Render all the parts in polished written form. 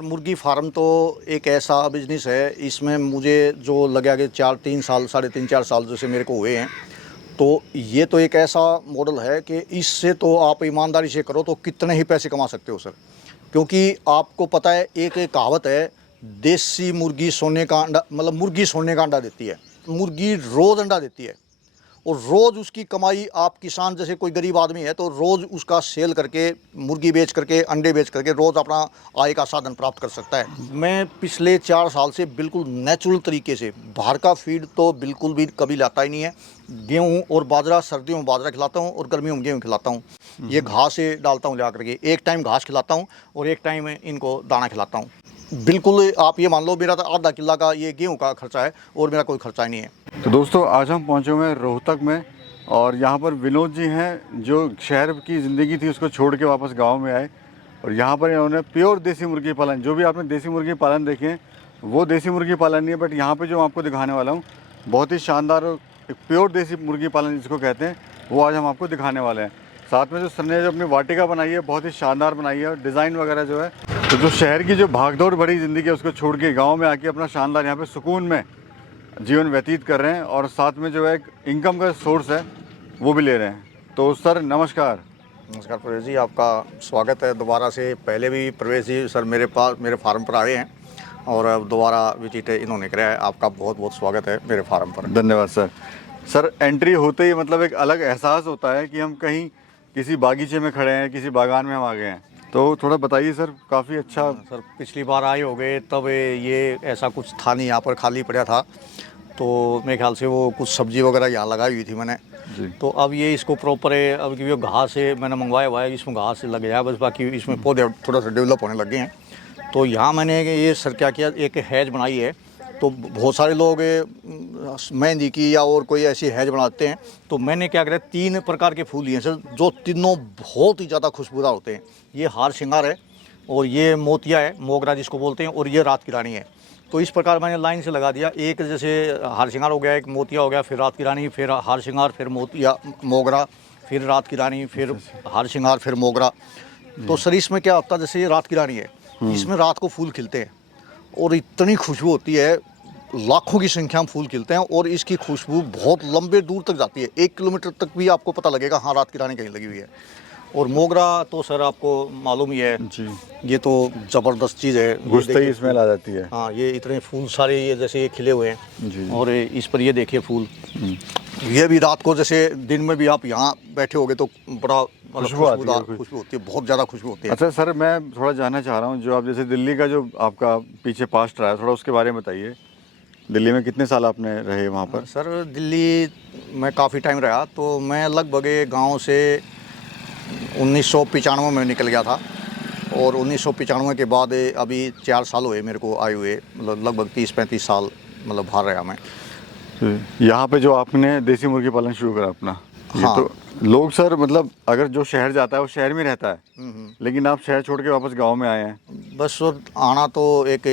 Sir मुर्गी farm तो एक ऐसा बिजनेस है, इसमें मुझे जो लगा कि 4-3 साल, साढ़े 3-4 साल जैसे मेरे को हुए हैं। तो ये तो एक ऐसा मॉडल है कि इससे तो आप ईमानदारी से करो तो कितने ही पैसे कमा सकते हो सर। क्योंकि आपको पता है, एक कहावत है, देसी मुर्गी सोने का अंडा, मतलब मुर्गी सोने का अंडा देती है। मुर्गी रोज़ अंडा देती है और रोज़ उसकी कमाई, आप किसान जैसे कोई गरीब आदमी है तो रोज़ उसका सेल करके, मुर्गी बेच करके, अंडे बेच करके रोज़ अपना आय का साधन प्राप्त कर सकता है। मैं पिछले 4 साल से बिल्कुल नेचुरल तरीके से, बाहर का फीड तो बिल्कुल भी कभी लाता ही नहीं है। गेहूँ और बाजरा, सर्दियों में बाजरा खिलाता हूँ और गर्मियों में गेहूँ खिलाता हूँ। ये घास से डालता हूँ ला करके, एक टाइम घास खिलाता हूँ और एक टाइम इनको दाना खिलाता हूँ। बिल्कुल आप ये मान लो, मेरा तो आधा किला का ये गेहूँ का खर्चा है और मेरा कोई खर्चा ही नहीं है। तो दोस्तों, आज हम पहुंचे हुए हैं रोहतक में और यहाँ पर विनोद जी हैं, जो शहर की ज़िंदगी थी उसको छोड़ के वापस गांव में आए और यहाँ पर इन्होंने प्योर देसी मुर्गी पालन, जो भी आपने देसी मुर्गी पालन देखे हैं वो देसी मुर्गी पालन नहीं है, बट यहाँ पे जो आपको दिखाने वाला हूँ बहुत ही शानदार और एक प्योर देसी मुर्गी पालन जिसको कहते हैं, वो आज हम आपको दिखाने वाले हैं। साथ में जो सर ने जो अपनी वाटिका बनाई है, बहुत ही शानदार बनाई है और डिज़ाइन वगैरह जो है, तो जो शहर की जो भागदौड़ भरी ज़िंदगी है उसको छोड़ के गाँव में आके अपना शानदार यहाँ पर सुकून में जीवन व्यतीत कर रहे हैं और साथ में जो है एक इनकम का सोर्स है वो भी ले रहे हैं। तो सर नमस्कार। नमस्कार प्रवेश जी, आपका स्वागत है दोबारा से। पहले भी प्रवेश जी सर मेरे फार्म पर आए हैं और अब दोबारा विजिट इन्होंने कराया है। आपका बहुत बहुत स्वागत है मेरे फार्म पर। धन्यवाद सर। सर एंट्री होते ही मतलब एक अलग एहसास होता है कि हम कहीं किसी बागीचे में खड़े हैं, किसी बागान में हम आ गए हैं। तो थोड़ा बताइए सर, काफ़ी अच्छा। सर पिछली बार आए हो गए तब ये ऐसा कुछ था नहीं, यहाँ पर खाली पड़ा था, तो मेरे ख्याल से वो कुछ सब्जी वगैरह यहाँ लगाई हुई थी मैंने जी। तो अब ये इसको प्रॉपर है, अब क्योंकि घास से मैंने मंगवाया हुआ है, इसमें घास लग गया है बस, बाकी इसमें पौधे थोड़ा सा डेवलप होने लगे हैं। तो यहाँ मैंने ये सर क्या किया, एक हैज बनाई है। तो बहुत सारे लोग मेहंदी की या और कोई ऐसी हैज बनाते हैं, तो मैंने क्या करा, 3 प्रकार के फूल लिए सर, जो तीनों बहुत ही ज़्यादा खुशबूदार होते हैं। ये हार श्रृंगार है और ये मोतिया है, मोगरा जिसको बोलते हैं, और ये रात की रानी है। तो इस प्रकार मैंने लाइन से लगा दिया, एक जैसे हार श्रृंगार हो गया, एक मोतिया हो गया, फिर रात की रानी, फिर हार श्रृंगार, फिर मोतिया मोगरा, फिर रात की रानी, फिर हार श्रृंगार, फिर मोगरा। तो सर इसमें क्या होता है, जैसे ये रात की रानी है, इसमें रात को फूल खिलते हैं और इतनी खुशबू होती है, लाखों की संख्या में फूल खिलते हैं और इसकी खुशबू बहुत लंबे दूर तक जाती है, 1 किलोमीटर तक भी आपको पता लगेगा हाँ रात की रानी कहीं लगी हुई है। और मोगरा तो सर आपको मालूम ही है जी, ये तो ज़बरदस्त चीज़ है, घुसते ही स्मेल आ जाती है। हाँ, ये इतने फूल सारे ये जैसे ये खिले हुए हैं जी। और इस पर ये देखिए फूल, ये भी रात को जैसे दिन में भी आप यहाँ बैठे होगे तो बड़ा खुशबू होती है, बहुत ज़्यादा खुशबू होती है। अच्छा सर, मैं थोड़ा जानना चाह रहा हूँ, जो आप जैसे दिल्ली का जो आपका पीछे पास्ट रहा है, थोड़ा उसके बारे में बताइए। दिल्ली में कितने साल आपने रहे वहाँ पर? सर दिल्ली में काफ़ी टाइम रहा, तो मैं लगभग गांव से 1995 में निकल गया था और 1995 के बाद अभी 4 साल हुए मेरे को आए हुए, मतलब लगभग 30-35 साल मतलब बाहर रहा मैं। यहाँ पे जो आपने देसी मुर्गी पालन शुरू करा अपना, ये हाँ। तो लोग सर मतलब अगर जो शहर जाता है वो शहर में रहता है, लेकिन आप शहर छोड़ के वापस गांव में आए हैं। बस आना तो एक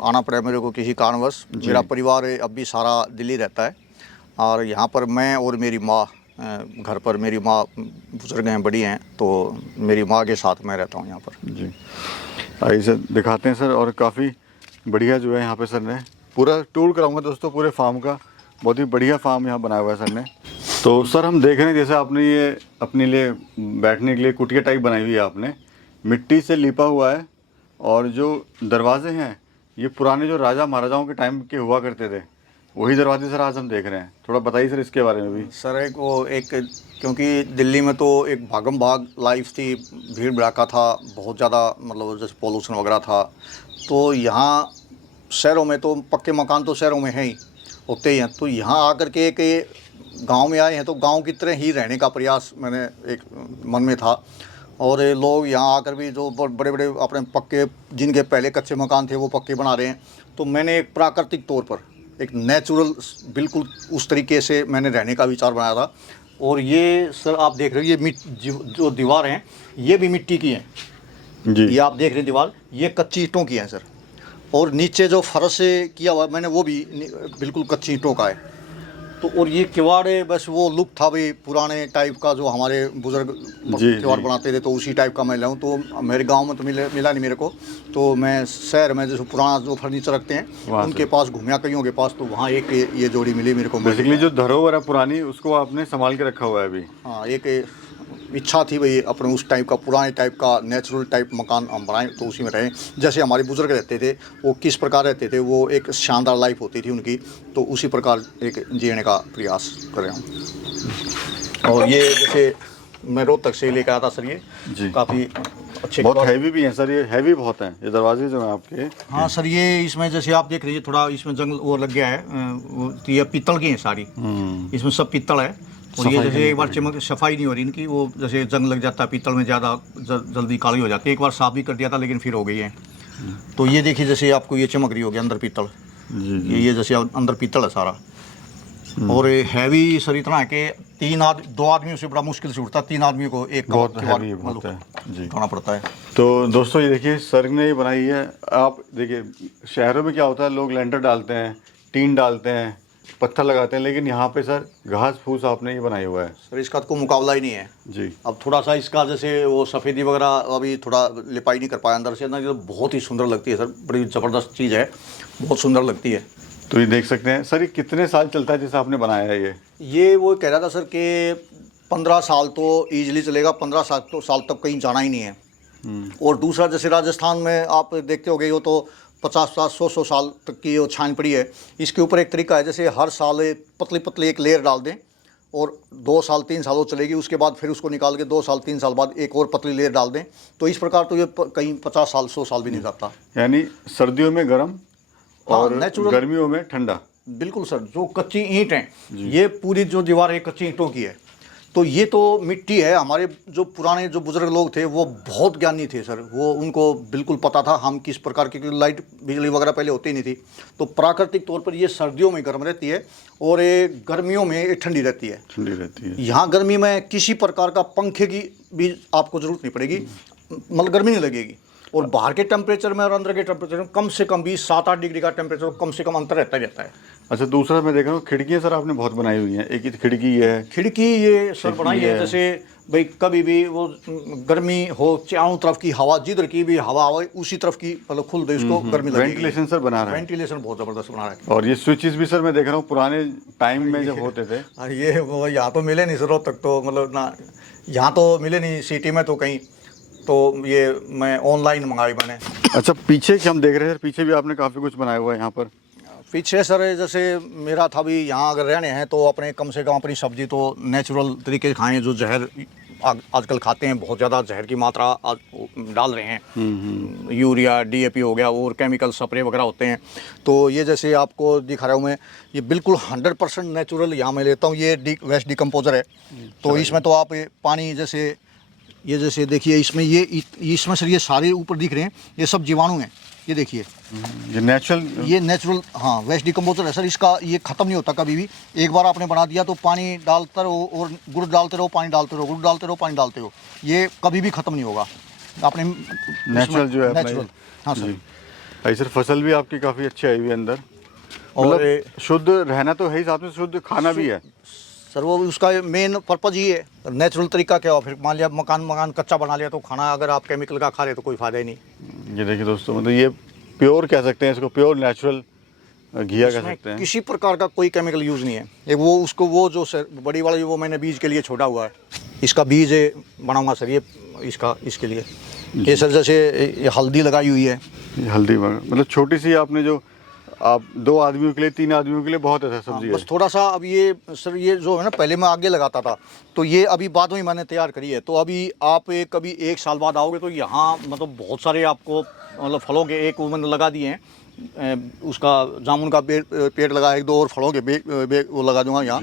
आना पड़ा मेरे को किसी कारणवश। मेरा परिवार अब भी सारा दिल्ली रहता है और यहाँ पर मैं और मेरी माँ, घर पर मेरी माँ बुजुर्ग हैं, बड़ी हैं, तो मेरी माँ के साथ मैं रहता हूँ यहाँ पर। जी, आइए सर दिखाते हैं सर। और काफ़ी बढ़िया जो है यहाँ पे सर ने पूरा टूर कराऊंगा दोस्तों पूरे फार्म का। बहुत ही बढ़िया फार्म यहाँ बनाया हुआ है सर ने। तो सर हम देख रहे हैं जैसे आपने ये अपने लिए बैठने के लिए कुटिया टाइप बनाई हुई है, आपने मिट्टी से लिपा हुआ है और जो दरवाजे हैं ये पुराने जो राजा महाराजाओं के टाइम के हुआ करते थे, वही दरवाजे सर आज हम देख रहे हैं। थोड़ा बताइए सर इसके बारे में भी। सर एक क्योंकि दिल्ली में तो एक भागम भाग लाइफ थी, भीड़ भड़ाका था बहुत ज़्यादा, मतलब जैसे पोल्यूशन वगैरह था। तो यहाँ शहरों में तो पक्के मकान तो शहरों में हैं ही, होते ही हैं। तो यहाँ आकर के एक गांव में आए हैं तो गांव की तरह ही रहने का प्रयास मैंने एक मन में था। और लोग यहाँ आकर भी जो बड़े बड़े अपने पक्के, जिनके पहले कच्चे मकान थे वो पक्के बना रहे हैं। तो मैंने एक प्राकृतिक तौर पर एक नेचुरल बिल्कुल उस तरीके से मैंने रहने का विचार बनाया था। और ये सर आप देख रहे हो, ये जो दीवार हैं ये भी मिट्टी की हैं जी। ये आप देख रहे हैं दीवार, ये कच्ची ईंटों की हैं सर। और नीचे जो फर्श किया हुआ मैंने वो भी बिल्कुल कच्ची ईंटों का है। तो और ये किवाड़ है, बस वो लुक था भाई पुराने टाइप का जो हमारे बुजुर्ग किवाड़ बनाते थे, तो उसी टाइप का मैं लाऊं। तो मेरे गांव में तो मिला नहीं मेरे को, तो मैं शहर में जैसे पुराना जो फर्नीचर रखते हैं उनके पास घूमया, कईयों के पास, तो वहाँ एक ये जोड़ी मिली मेरे को। बेसिकली जो धरोहर है पुरानी, उसको आपने संभाल के रखा हुआ है अभी। हाँ, एक इच्छा थी भाई अपने उस टाइप का, पुराने टाइप का नेचुरल टाइप मकान हम बनाएं, तो उसी में रहें जैसे हमारे बुजुर्ग रहते थे। वो किस प्रकार रहते थे, वो एक शानदार लाइफ होती थी उनकी, तो उसी प्रकार एक जीने का प्रयास कर रहा हूँ। और ये जैसे मैं रोहतक से लेकर आया था सर, ये जी काफ़ी अच्छे, बहुत हैवी भी हैं सर, ये हैवी बहुत हैं ये दरवाजे जो हैं आपके। हाँ सर, ये इसमें जैसे आप देख लीजिए थोड़ा इसमें जंग वो लग गया है, तो ये पीतल की है सारी, इसमें सब पीतल है। और ये जैसे एक बार चमक सफाई नहीं हो रही इनकी, वो जैसे जंग लग जाता है पीतल में, ज़्यादा जल्दी काली हो जाती है। एक बार साफ भी कर दिया था लेकिन फिर हो गई है। तो ये देखिए जैसे आपको ये चमक रही होगी अंदर पीतल, ये जैसे अंदर पीतल है सारा। और हैवी सर इतना है कि 2 आदमियों से बड़ा मुश्किल से उठता है, 3 आदमी को एक बहुत हैवी बहुत है जी, उठाना पड़ता है। तो दोस्तों ये देखिए सर ने ये बनाई है। आप देखिए शहरों में क्या होता है, लोग लेंटर डालते हैं, टीन डालते हैं, पत्थर लगाते हैं, लेकिन यहाँ पे सर घास फूस आपने ये बनाया हुआ है। सर इसका तो कोई मुकाबला ही नहीं है जी। अब थोड़ा सा इसका जैसे वो सफ़ेदी वगैरह अभी थोड़ा लिपाई नहीं कर पाया अंदर से ना, तो बहुत ही सुंदर लगती है सर, बड़ी ज़बरदस्त चीज़ है, बहुत सुंदर लगती है। तो ये देख सकते हैं सर, ये कितने साल चलता है जैसे आपने बनाया है ये वो कह रहा था सर कि 15 साल तो ईजिली चलेगा, 15 साल तक कहीं जाना ही नहीं है। और दूसरा जैसे राजस्थान में आप देखते होगे, वो तो 50-100 साल तक की वो छान पड़ी है। इसके ऊपर एक तरीका है, जैसे हर साल पतली पतली एक लेयर डाल दें और 2 साल 3 साल वो चलेगी, उसके बाद फिर उसको निकाल के 2 साल 3 साल बाद एक और पतली लेयर डाल दें, तो इस प्रकार तो ये कहीं 50 साल 100 साल भी नहीं जाता। यानी सर्दियों में गर्म और गर्मियों में ठंडा। बिल्कुल सर, जो कच्ची ईंट है, ये पूरी जो दीवार है कच्ची ईंटों की है, तो ये तो मिट्टी है। हमारे जो पुराने जो बुजुर्ग लोग थे वो बहुत ज्ञानी थे सर, वो उनको बिल्कुल पता था हम किस प्रकार की, लाइट बिजली वगैरह पहले होती नहीं थी, तो प्राकृतिक तौर पर ये सर्दियों में गर्म रहती है और ये गर्मियों में ठंडी रहती है। यहाँ गर्मी में किसी प्रकार का पंखे की भी आपको ज़रूरत नहीं पड़ेगी, मतलब गर्मी नहीं लगेगी। और बाहर के टेम्परेचर में और अंदर के टेम्परेचर में कम से कम भी 7-8 डिग्री का टेम्परेचर कम से कम अंतर रहता ही रहता है। अच्छा, दूसरा मैं देख रहा हूँ खिड़कियाँ सर आपने बहुत बनाई हुई हैं। एक ही खिड़की है, खिड़की ये सर बनाई है जैसे भाई कभी भी वो गर्मी हो, चारों तरफ की हवा, जिधर की भी हवा आवे उसी तरफ की मतलब खुल दे, उसको गर्मी लगेगी। वेंटिलेशन सर बना रहा है, वेंटिलेशन बहुत ज़बरदस्त बना रहा है। और ये स्विचेस भी सर मैं देख रहा हूँ पुराने टाइम में जब होते थे। ये वो यहाँ तो मिले नहीं सर तक, तो मतलब ना यहाँ तो मिले नहीं सिटी में तो कहीं, तो ये मैं ऑनलाइन मंगाई मैंने। अच्छा, पीछे हम देख रहे हैं, पीछे भी आपने काफ़ी कुछ बनाया हुआ है यहाँ पर। पीछे सर जैसे मेरा था भी, यहाँ अगर रहने हैं तो अपने कम से कम अपनी सब्जी तो नेचुरल तरीके से खाएं। जो जहर आजकल खाते हैं, बहुत ज़्यादा जहर की मात्रा आज डाल रहे हैं, यूरिया DAP हो गया और केमिकल स्प्रे वगैरह होते हैं। तो ये जैसे आपको दिखा रहा हूँ मैं, ये बिल्कुल 100% नेचुरल यहाँ मैं लेता हूँ। ये वेस्ट डिकम्पोजर है, तो इसमें तो आप पानी जैसे ये जैसे देखिए इसमें इसमें सर ये सारे ऊपर दिख रहे हैं, ये सब जीवाणु हैं। ये देखिए ये नेचुरल हाँ वेस्ट डिकम्पोजर है सर। इसका ये ख़त्म नहीं होता कभी भी, एक बार आपने बना दिया तो पानी डालते रहो और गुड़ डालते रहो, पानी डालते रहो, गुड़ डालते रहो, पानी डालते रहो, ये कभी भी ख़त्म नहीं होगा। आपने नेचुरल जो है नेचुरल। हाँ सर, सर फसल भी आपकी काफ़ी अच्छी आई हुई है अंदर, और शुद्ध रहना तो है ही, साथ में शुद्ध खाना भी है सर। वो उसका मेन पर्पज़ ही है नेचुरल तरीका क्या हो। फिर मान लिया मकान कच्चा बना लिया तो खाना अगर आप केमिकल का खा रहे तो कोई फ़ायदा ही नहीं। ये देखिए दोस्तों, मतलब ये प्योर कह सकते हैं इसको, प्योर नेचुरल घिया कह सकते हैं। किसी प्रकार का कोई केमिकल यूज़ नहीं है। एक वो उसको वो जो सर बड़ी वाली वो मैंने बीज के लिए छोड़ा हुआ है, इसका बीज बनाऊंगा सर ये इसके लिए। ये सर जैसे ये हल्दी लगाई हुई है, हल्दी मतलब छोटी सी आपने जो आप 2 आदमियों के लिए 3 आदमियों के लिए बहुत अच्छा सब्जी है। बस थोड़ा सा अब ये सर ये जो है ना, पहले मैं आगे लगाता था, तो ये अभी बाद में मैंने तैयार करी है। तो अभी आप कभी 1 साल बाद आओगे तो यहाँ मतलब बहुत सारे आपको मतलब फलों के एक वो मैंने लगा दिए हैं। उसका जामुन का पेड़ लगा है, 1-2 और फलों के वो लगा दूंगा यहाँ।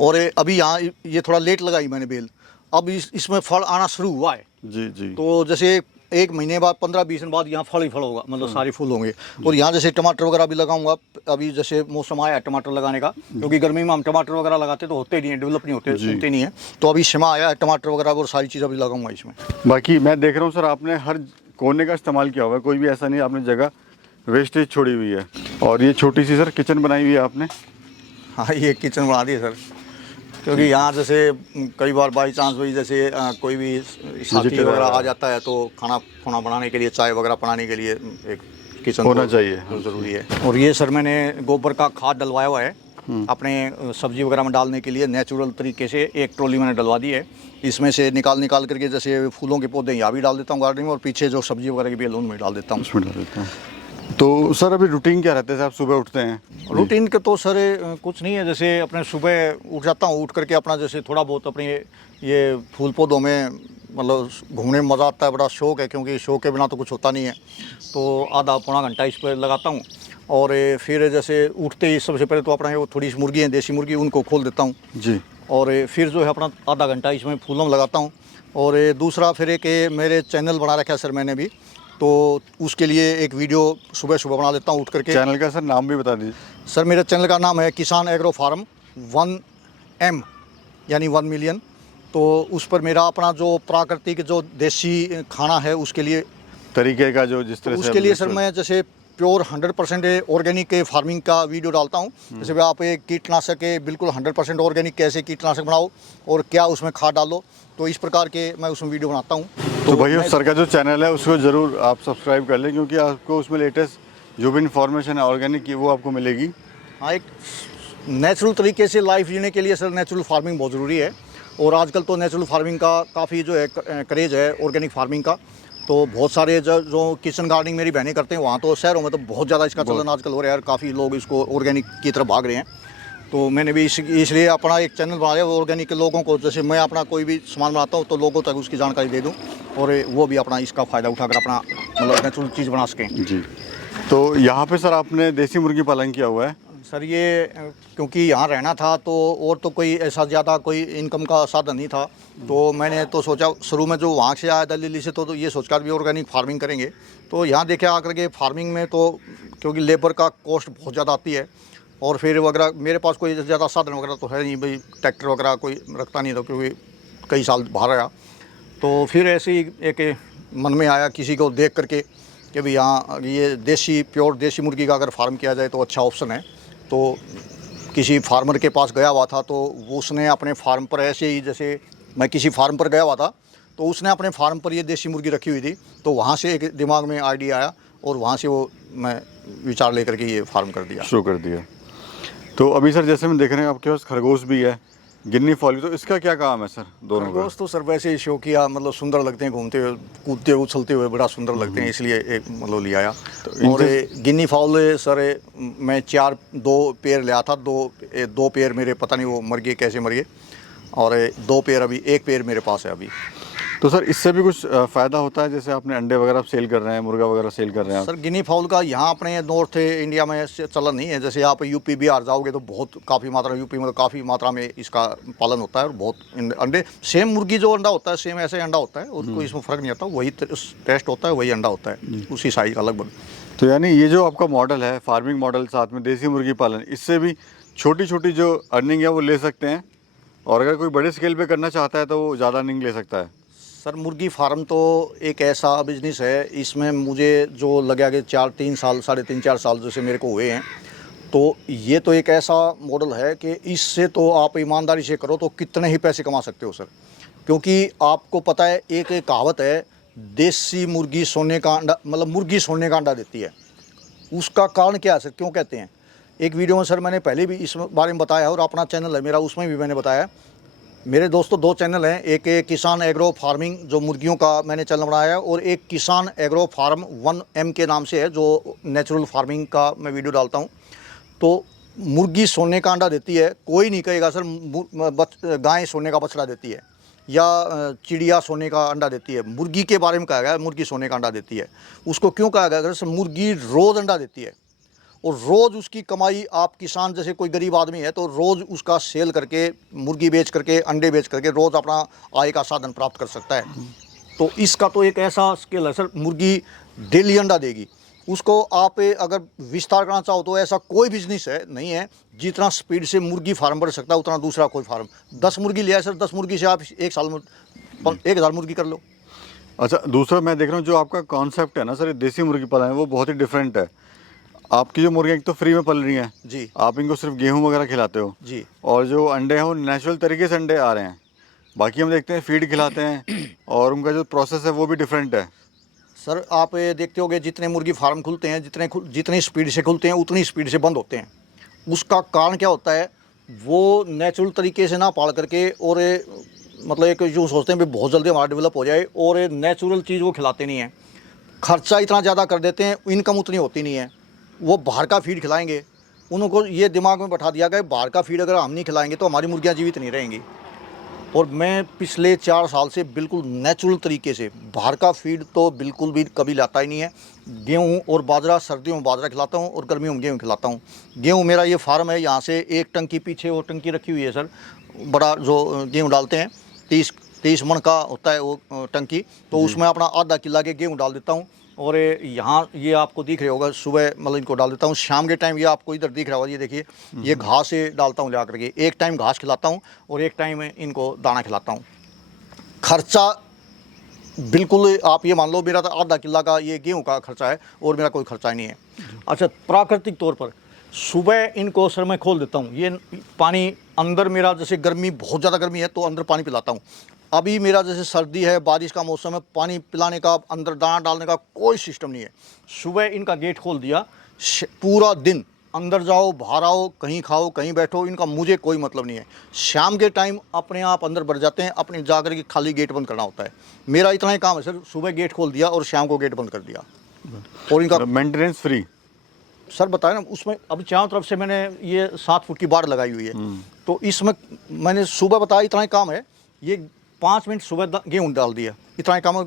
और अभी यहाँ ये थोड़ा लेट लगाई मैंने बेल, अब इसमें फल आना शुरू हुआ है। जी। तो जैसे 1 महीने बाद 15-20 दिन बाद यहाँ फल ही फल होगा, मतलब सारे फूल होंगे। और यहाँ जैसे टमाटर वगैरह भी लगाऊंगा, अभी जैसे मौसम आया टमाटर लगाने का, क्योंकि गर्मी में हम टमाटर वगैरह लगाते तो होते नहीं है, डेवलप नहीं होते नहीं है। तो अभी समय आया है टमाटर वगैरह और सारी चीज़ अभी लगाऊंगा इसमें। बाकी मैं देख रहा हूँ सर आपने हर कोने का इस्तेमाल किया हुआ है, कोई भी ऐसा नहीं आपने जगह वेस्टेज छोड़ी हुई है। और ये छोटी सी सर किचन बनाई हुई है आपने। हाँ, ये किचन बना दी है सर, क्योंकि यहाँ जैसे कई बार बाई चांस वही जैसे कोई भी साथी Visitor वगैरह आया। आ जाता है तो खाना खाना बनाने के लिए, चाय वगैरह बनाने के लिए एक किचन होना तो चाहिए। ज़रूरी है। और ये सर मैंने गोबर का खाद डलवाया हुआ है अपने सब्जी वगैरह में डालने के लिए, नेचुरल तरीके से एक ट्रॉली मैंने डलवा दी है। इसमें से निकाल करके जैसे फूलों के पौधे यहाँ भी डाल देता हूँ गार्डनिंग में, और पीछे जो सब्जी वगैरह की बेल उनमें डाल देता हूँ। उसमें डाल देते हैं। तो सर अभी रूटीन क्या रहता है सर? आप सुबह उठते हैं? रूटीन के तो सर कुछ नहीं है, जैसे अपने सुबह उठ जाता हूँ, उठ करके अपना जैसे थोड़ा बहुत अपने ये फूल पौधों में मतलब घूमने में मज़ा आता है, बड़ा शौक है, क्योंकि शौक के बिना तो कुछ होता नहीं है। तो आधा पौना घंटा इस पर लगाता हूँ, और फिर जैसे उठते ही सबसे पहले तो अपना वो थोड़ी सी मुर्गी है, देसी मुर्गी, उनको खोल देता हूँ जी। और फिर जो है अपना आधा घंटा इसमें फूलों में लगाता हूँ। और दूसरा फिर एक मेरे चैनल बना रखा है सर मैंने भी, तो उसके लिए एक वीडियो सुबह सुबह बना लेता हूँ उठ करके। चैनल का सर नाम भी बता दीजिए। सर मेरे चैनल का नाम है किसान एग्रो फार्म 1M, यानी 1 मिलियन। तो उस पर मेरा अपना जो प्राकृतिक जो देसी खाना है उसके लिए तरीके का जो जिस तरह से उसके लिए सर natural- मैं जैसे प्योर 100% ऑर्गेनिक फार्मिंग का वीडियो डालता हूँ। जैसे आप एक कीटनाशक के बिल्कुल 100% ऑर्गेनिक कैसे कीटनाशक बनाओ और क्या उसमें खाद डालो, तो इस प्रकार के मैं उसमें वीडियो बनाता हूँ। तो भैया मैं- सर का जो चैनल है उसको ज़रूर आप सब्सक्राइब कर लें, क्योंकि आपको उसमें लेटेस्ट जो भी इन्फॉर्मेशन है ऑर्गेनिक की वो आपको मिलेगी। हाँ, एक नेचुरल तरीके से लाइफ जीने के लिए सर नेचुरल फार्मिंग बहुत ज़रूरी है। और आजकल तो नेचुरल फार्मिंग का काफ़ी जो है क्रेज़ है ऑर्गेनिक फार्मिंग का। तो बहुत सारे जो किचन गार्डनिंग मेरी बहनें करते हैं, वहाँ तो शहरों में तो बहुत ज़्यादा इसका चलन आजकल हो रहा है, काफ़ी लोग इसको ऑर्गेनिक की तरफ भाग रहे हैं। तो मैंने भी इसलिए अपना एक चैनल बनाया ऑर्गेनिक के लोगों को, जैसे मैं अपना कोई भी सामान बनाता हूँ तो लोगों तक उसकी जानकारी दे दूँ, और वो भी अपना इसका फ़ायदा उठाकर अपना मतलब नेचुरल चीज़ बना सकें। जी। तो यहाँ पे सर आपने देसी मुर्गी पालन किया हुआ है? सर ये क्योंकि यहाँ रहना था तो और तो कोई ऐसा ज़्यादा कोई इनकम का साधन नहीं था, तो मैंने तो सोचा शुरू में जो वहाँ से आया था दिल्ली से, तो ये सोचकर भी ऑर्गेनिक फार्मिंग करेंगे। तो यहाँ देखे आकर के फार्मिंग में तो क्योंकि लेबर का कॉस्ट बहुत ज़्यादा आती है, और फिर वगैरह मेरे पास कोई ज़्यादा साधन वगैरह तो है नहीं भाई, ट्रैक्टर वगैरह कोई रखता नहीं था क्योंकि कई साल बाहर आया। तो फिर ऐसे ही एक मन में आया किसी को देख करके कि भाई यहाँ ये देसी प्योर देसी मुर्गी का अगर फार्म किया जाए तो अच्छा ऑप्शन है। तो किसी फार्मर के पास गया हुआ था, तो वो उसने अपने फार्म पर ऐसे ही, जैसे मैं किसी फार्म पर गया हुआ था तो उसने अपने फार्म पर ये देसी मुर्गी रखी हुई थी, तो वहाँ से एक दिमाग में आइडिया आया और वहाँ से वो मैं विचार लेकर के ये फार्म कर दिया। शुरू कर दिया। तो अभी सर जैसे हम देख रहे हैं आपके पास खरगोश भी है, गिन्नी फॉल भी, तो इसका क्या काम है सर दोनों का? खरगोश तो सर वैसे ही शौकिया मतलब सुंदर लगते हैं, घूमते हुए कूदते हुए उछलते हुए बड़ा सुंदर लगते हैं, इसलिए एक मतलब ले आया। तो और गिन्नी फाउल सर मैं 2 पेयर ले आया था, 2 पेयर मेरे पता नहीं वो मर गए कैसे मर गए, और 2 पेयर अभी 1 पेयर मेरे पास है अभी। तो सर इससे भी कुछ फ़ायदा होता है? जैसे आपने अंडे वगैरह सेल कर रहे हैं, मुर्गा वगैरह सेल कर रहे हैं सर गिनी फाउल का यहाँ अपने नॉर्थ इंडिया में चलन नहीं है। जैसे आप यूपी बिहार जाओगे तो बहुत काफ़ी मात्रा, यूपी में तो काफ़ी मात्रा में इसका पालन होता है, और बहुत अंडे सेम मुर्गी जो अंडा होता है सेम ऐसे अंडा होता है, और कोई इसमें फ़र्क नहीं आता, वही टेस्ट होता है, वही अंडा होता है, उसी साइज का लगभग। तो यानी ये जो आपका मॉडल है फार्मिंग मॉडल साथ में देसी मुर्गी पालन, इससे भी छोटी छोटी जो अर्निंग है वो ले सकते हैं, और अगर कोई बड़े स्केल पे करना चाहता है तो वो ज़्यादा अर्निंग ले सकता है। सर मुर्गी फार्म तो एक ऐसा बिजनेस है, इसमें मुझे जो लगा कि 3 साल 3.5-4 साल जैसे मेरे को हुए हैं, तो ये तो एक ऐसा मॉडल है कि इससे तो आप ईमानदारी से करो तो कितने ही पैसे कमा सकते हो सर। क्योंकि आपको पता है एक कहावत है, देसी मुर्गी सोने का अंडा, मतलब मुर्गी सोने का अंडा देती है। उसका कारण क्या है सर, क्यों कहते हैं? एक वीडियो में सर मैंने पहले भी इस बारे में बताया, और अपना चैनल है मेरा उसमें भी मैंने बताया। मेरे दोस्तों 2 चैनल हैं, एक किसान एग्रो फार्मिंग जो मुर्गियों का मैंने चैनल बनाया है, और एक किसान एग्रो फार्म 1M के नाम से है जो नेचुरल फार्मिंग का मैं वीडियो डालता हूं। तो मुर्गी सोने का अंडा देती है, कोई नहीं कहेगा सर गाय सोने का बछड़ा देती है या चिड़िया सोने का अंडा देती है। मुर्गी के बारे में कहा गया है मुर्गी सोने का अंडा देती है। उसको क्यों कहा गया? सर मुर्गी रोज़ अंडा देती है, और रोज़ उसकी कमाई, आप किसान जैसे कोई गरीब आदमी है तो रोज़ उसका सेल करके, मुर्गी बेच करके, अंडे बेच करके रोज़ अपना आय का साधन प्राप्त कर सकता है। तो इसका तो एक ऐसा स्केल है सर, मुर्गी डेली अंडा देगी। उसको आप अगर विस्तार करना चाहो तो ऐसा कोई बिजनेस है नहीं है जितना स्पीड से मुर्गी फार्म बढ़ सकता है उतना दूसरा कोई फार्म। 10 मुर्गी लिया है सर, 10 मुर्गी से आप एक साल में 1000 मुर्गी कर लो। अच्छा, दूसरा मैं देख रहा हूँ जो आपका कॉन्सेप्ट है ना सर, देसी मुर्गी पालन है वो बहुत ही डिफरेंट है। आपकी जो मुर्गियाँ एक तो फ्री में पल रही हैं, जी आप इनको सिर्फ गेहूँ वगैरह खिलाते हो, जी। और जो अंडे हैं वो नेचुरल तरीके से अंडे आ रहे हैं। बाकी हम देखते हैं फीड खिलाते हैं और उनका जो प्रोसेस है वो भी डिफरेंट है। सर आप ये देखते होगे जितने मुर्गी फार्म खुलते हैं, जितनी स्पीड से खुलते हैं उतनी स्पीड से बंद होते हैं। उसका कारण क्या होता है, वो नेचुरल तरीके से ना पाल करके और मतलब एक जो सोचते हैं भी बहुत जल्दी हमारा डेवलप हो जाए, और नेचुरल चीज़ वो खिलाते नहीं हैं। खर्चा इतना ज़्यादा कर देते हैं, इनकम उतनी होती नहीं है। वो बाहर का फीड खिलाएंगे, उनको ये दिमाग में बैठा दिया गया बाहर का फीड अगर हम नहीं खिलाएंगे तो हमारी मुर्गियाँ जीवित नहीं रहेंगी। और मैं पिछले 4 साल से बिल्कुल नेचुरल तरीके से बाहर का फीड तो बिल्कुल भी कभी लाता ही नहीं है। गेहूँ और बाजरा, सर्दियों में बाजरा खिलाता हूँ और गर्मियों में गेहूँ खिलाता हूँ। गेहूँ मेरा ये फार्म है, यहाँ से एक टंकी पीछे वो टंकी रखी हुई है सर, बड़ा जो गेहूँ डालते हैं 30 मन का होता है वो टंकी, तो उसमें अपना आधा किला के गेहूँ डाल देता हूँ। और यहाँ ये आपको दिख रहा होगा, सुबह मतलब इनको डाल देता हूँ, शाम के टाइम ये आपको इधर दिख रहा होगा, ये देखिए ये घास से डालता हूँ ला करके। एक टाइम घास खिलाता हूँ और एक टाइम इनको दाना खिलाता हूँ। खर्चा बिल्कुल आप ये मान लो मेरा तो आधा किला का ये गेहूँ का खर्चा है और मेरा कोई खर्चा ही नहीं है। अच्छा, प्राकृतिक तौर पर सुबह इनको सर मैं खोल देता हूँ, ये पानी अंदर मेरा, जैसे गर्मी बहुत ज़्यादा गर्मी है तो अंदर पानी पिलाता हूँ। अभी मेरा जैसे सर्दी है, बारिश का मौसम है, पानी पिलाने का, अंदर दाना डालने का कोई सिस्टम नहीं है। सुबह इनका गेट खोल दिया, पूरा दिन अंदर जाओ बाहर आओ, कहीं खाओ कहीं बैठो, इनका मुझे कोई मतलब नहीं है। शाम के टाइम अपने आप अंदर बढ़ जाते हैं, अपने जाकर के खाली गेट बंद करना होता है। मेरा इतना ही काम है सर, सुबह गेट खोल दिया और शाम को गेट बंद कर दिया। और इनका मेंटेनेंस फ्री। सर बताया ना, उसमें अभी चारों तरफ से मैंने ये 7 फुट की बाड़ लगाई हुई है, तो इसमें मैंने सुबह बताया इतना ही काम है। ये 5 मिनट सुबह गेहूँ डाल दिया, इतना ही काम है,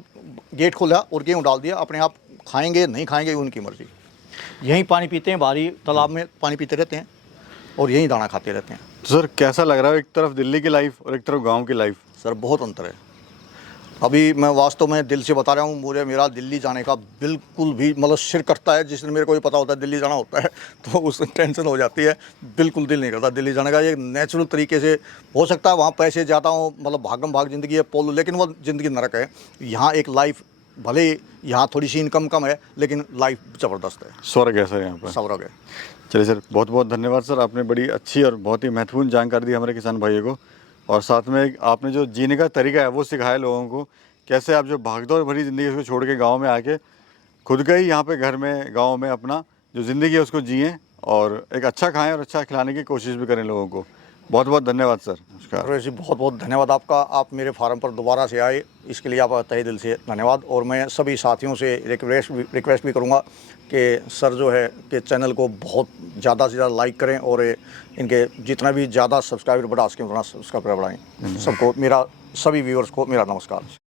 गेट खोला और गेहूँ डाल दिया। अपने आप खाएंगे नहीं खाएंगे उनकी मर्जी। यहीं पानी पीते हैं, बाहरी तालाब में पानी पीते रहते हैं और यहीं दाना खाते रहते हैं। तो सर कैसा लग रहा है, एक तरफ दिल्ली की लाइफ और एक तरफ गाँव की लाइफ? सर बहुत अंतर है। अभी मैं वास्तव में दिल से बता रहा हूँ, मेरा दिल्ली जाने का बिल्कुल भी मतलब सिर कटता है। जिस दिन मेरे को ये पता होता है दिल्ली जाना होता है तो उस दिन टेंशन हो जाती है, बिल्कुल दिल नहीं करता दिल्ली जाने का। ये नेचुरल तरीके से हो सकता है वहाँ पैसे ज़्यादा हो, मतलब भागम भाग ज़िंदगी है पोलो, लेकिन वो ज़िंदगी नरक है। यहाँ एक लाइफ, भले यहाँ थोड़ी सी इनकम कम है लेकिन लाइफ ज़बरदस्त है, स्वर्ग है सर यहाँ पर। स्वर्ग है। चलिए सर, बहुत बहुत धन्यवाद सर, आपने बड़ी अच्छी और बहुत ही महत्वपूर्ण जानकारी दी हमारे किसान भाइयों को, और साथ में आपने जो जीने का तरीका है वो सिखाया लोगों को, कैसे आप जो भागदौड़ भरी ज़िंदगी उसको छोड़ के गाँव में आके खुद का ही यहाँ पे घर में गाँव में अपना जो ज़िंदगी है उसको जिएँ और एक अच्छा खाएँ और अच्छा खिलाने की कोशिश भी करें लोगों को। बहुत बहुत धन्यवाद सर। नमस्कार। अरे जी, बहुत बहुत धन्यवाद आपका, आप मेरे फार्म पर दोबारा से आए, इसके लिए आपका तहे दिल से धन्यवाद। और मैं सभी साथियों से रिक्वेस्ट भी करूंगा कि सर जो है कि चैनल को बहुत ज़्यादा से ज़्यादा लाइक करें और इनके जितना भी ज़्यादा सब्सक्राइबर बढ़ा सकें उतना सब्सक्राइबर बढ़ाएँ। सबको मेरा, सभी व्यूअर्स को मेरा नमस्कार।